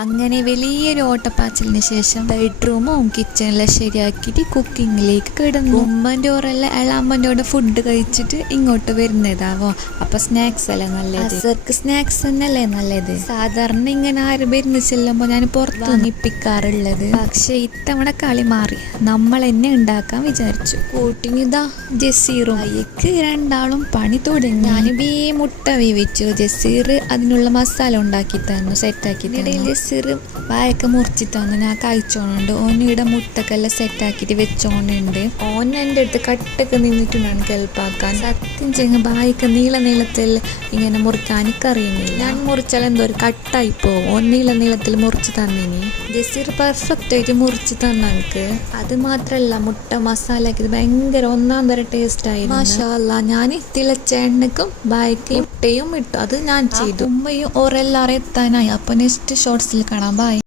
അങ്ങനെ വലിയൊരു ഓട്ടപ്പാച്ചിലിന് ശേഷം ബെഡ്റൂമും കിച്ചണെല്ലാം ശരിയാക്കിയിട്ട് കുക്കിങ്ങിലേക്ക് കിടന്നു. ഉമ്മൻ്റെ ഓറെല്ലാം എളാമ്മൻ്റെ ഫുഡ് കഴിച്ചിട്ട് ഇങ്ങോട്ട് വരുന്നതാവോ. അപ്പൊ സ്നാക്സ് അല്ലേ നല്ലത്, അസർക്ക് സ്നാക്സ് തന്നെയല്ലേ നല്ലത്. സാധാരണ ഇങ്ങനെ ആരും വരുന്ന ചെല്ലുമ്പോൾ ഞാൻ പുറത്ത് വാങ്ങിപ്പിക്കാറുള്ളത്. പക്ഷെ ഇത്തവണ കളി മാറി, നമ്മൾ എന്നെ ഉണ്ടാക്കാൻ വിചാരിച്ചു. കൂട്ടിനിതാ ജസീറും അയ്യക്ക് രണ്ടാളും പണി തുടങ്ങി. ഞാൻ മുട്ട വേവിച്ചു, ജസീർ അതിനുള്ള മസാല ഉണ്ടാക്കി തന്നു, സെറ്റാക്കി തന്നു. വായൊക്കെ മുറിച്ചിട്ടാണ് ഞാൻ കഴിച്ചോണുണ്ട്. ഓനിവിടെ മുട്ടക്കെല്ലാം സെറ്റാക്കിയിട്ട് വെച്ചോണ്ടുണ്ട്. ഓൻ എൻ്റെ അടുത്ത് കട്ടൊക്കെ നിന്നിട്ടുണ്ടാണ് ഹെൽപ്പാക്കാൻ. സത്യം ചെയ്യുക ബായൊക്കെ നീളത്തിൽ ഇങ്ങനെ മുറിക്കാൻ എനിക്കറിയുന്നില്ല. ഞാൻ മുറിച്ചാൽ എന്തോ ഒരു കട്ടായി പോകും. ഓൻ നീളത്തിൽ മുറിച്ച് തന്നിനി. ജസീർ പെർഫെക്റ്റ് ആയിട്ട് മുറിച്ച് തന്ന എനിക്ക്. അത് മാത്രല്ല മുട്ട മസാല ആക്കിയത് ഭയങ്കര ഒന്നാം തരം ടേസ്റ്റ് ആയിരുന്നു. മാഷാ അല്ലാഹ്. ഞാൻ തിളച്ച എണ്ണക്കും ബായ്ക്ക് മുട്ടയും ഇട്ടു, അത് ഞാൻ ചെയ്തു. ഉമ്മയും ഓരെല്ലാവരും എത്താനായി. അപ്പൊ നെക്സ്റ്റ് ഷോർട്സിൽ കാണാം. ബൈ.